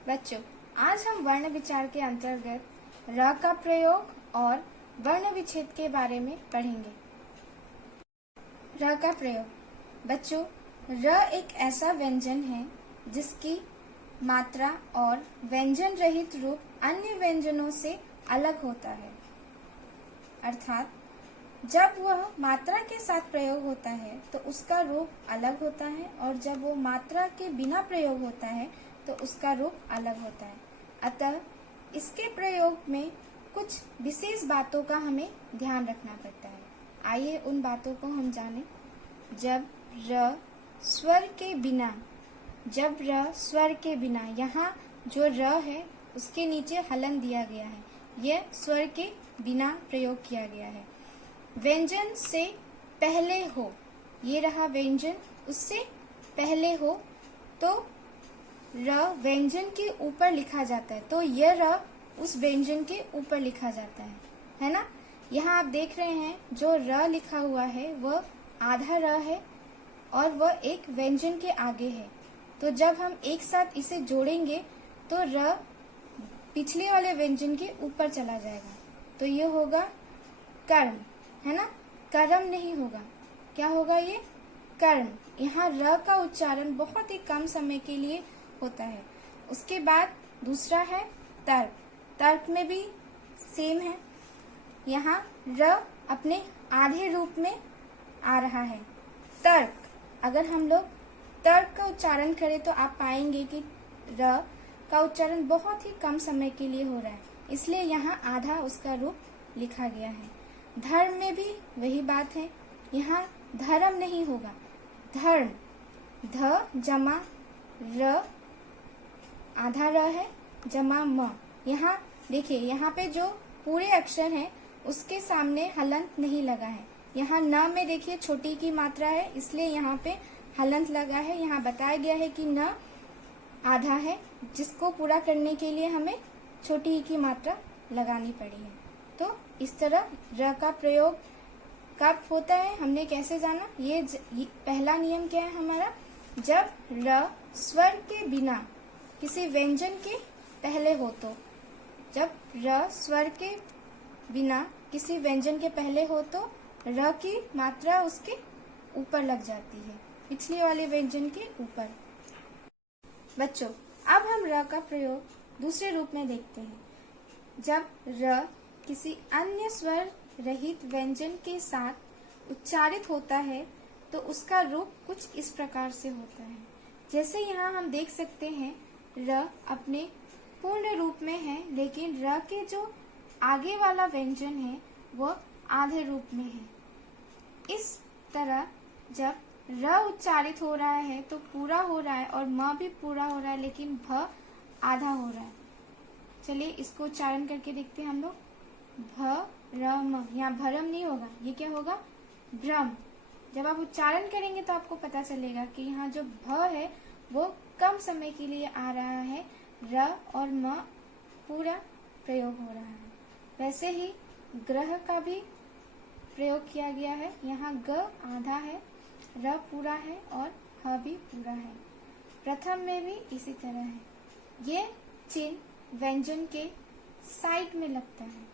बच्चों, आज हम वर्ण विचार के अंतर्गत र का प्रयोग और वर्ण विच्छेद के बारे में पढ़ेंगे। र का प्रयोग। बच्चों, र एक ऐसा व्यंजन है जिसकी मात्रा और व्यंजन रहित रूप अन्य व्यंजनों से अलग होता है। अर्थात जब वह मात्रा के साथ प्रयोग होता है तो उसका रूप अलग होता है और जब वो मात्रा के बिना प्रयोग होता है तो उसका रूप अलग होता है। अतः इसके प्रयोग में कुछ विशेष बातों का हमें ध्यान रखना पड़ता है। आइए उन बातों को हम जानें। जब र स्वर के बिना, यहाँ जो र है उसके नीचे हलन दिया गया है, यह स्वर के बिना प्रयोग किया गया है। व्यंजन से पहले हो, ये रहा व्यंजन, उससे पहले हो तो र व्यंजन के ऊपर लिखा जाता है, तो यह र उस व्यंजन के ऊपर लिखा जाता है ना। यहाँ आप देख रहे हैं जो र लिखा हुआ है वह आधा र है और वह एक व्यंजन के आगे है। तो जब हम एक साथ इसे जोड़ेंगे तो र पिछले वाले व्यंजन के ऊपर चला जाएगा, तो ये होगा कर्म, है ना। कर्म नहीं होगा, क्या होगा ये? कर्म। यहाँ र का उच्चारण बहुत ही कम समय के लिए होता है। उसके बाद दूसरा है तर्क। तर्क में भी सेम है, यहाँ र अपने आधे रूप में आ रहा है। तर्क, अगर हम लोग तर्क का उच्चारण करें तो आप पाएंगे कि र का उच्चारण बहुत ही कम समय के लिए हो रहा है, इसलिए यहाँ आधा उसका रूप लिखा गया है। धर्म में भी वही बात है, यहाँ धर्म नहीं होगा, धर्म। ध जमा र, आधा र है, जमा म। यहाँ देखिए, यहाँ पे जो पूरे अक्षर हैं उसके सामने हलंत नहीं लगा है। यहाँ न में देखिए छोटी की मात्रा है, इसलिए यहाँ पे हलंत लगा है। यहाँ बताया गया है कि न आधा है, जिसको पूरा करने के लिए हमें छोटी ही की मात्रा लगानी पड़ी है। तो इस तरह र का प्रयोग कब होता है, हमने कैसे जाना? ये पहला नियम क्या है हमारा? जब र स्वर के बिना किसी व्यंजन के पहले हो तो। जब र स्वर के बिना किसी व्यंजन के पहले हो तो र की मात्रा उसके ऊपर लग जाती है, पिछले वाले व्यंजन के ऊपर। बच्चों, अब हम र का प्रयोग दूसरे रूप में देखते हैं। जब र किसी अन्य स्वर रहित व्यंजन के साथ उच्चारित होता है तो उसका रूप कुछ इस प्रकार से होता है। जैसे यहाँ हम देख सकते हैं र अपने पूर्ण रूप में है, लेकिन र के जो आगे वाला व्यंजन है वह आधे रूप में है। इस तरह जब र उच्चारित हो रहा है तो पूरा हो रहा है और म भी पूरा हो रहा है, लेकिन भ आधा हो रहा है। चलिए इसको उच्चारण करके देखते हैं हम लोग। भ र म, यहाँ भरम नहीं होगा, ये क्या होगा? भ्रम। जब आप उच्चारण करेंगे तो आपको पता चलेगा कि यहाँ जो भ है वो कम समय के लिए आ रहा है, र और म पूरा प्रयोग हो रहा है। वैसे ही ग्रह का भी प्रयोग किया गया है। यहाँ ग आधा है, र पूरा है और ह भी पूरा है। प्रथम में भी इसी तरह है। ये चिन्ह व्यंजन के साइड में लगता है।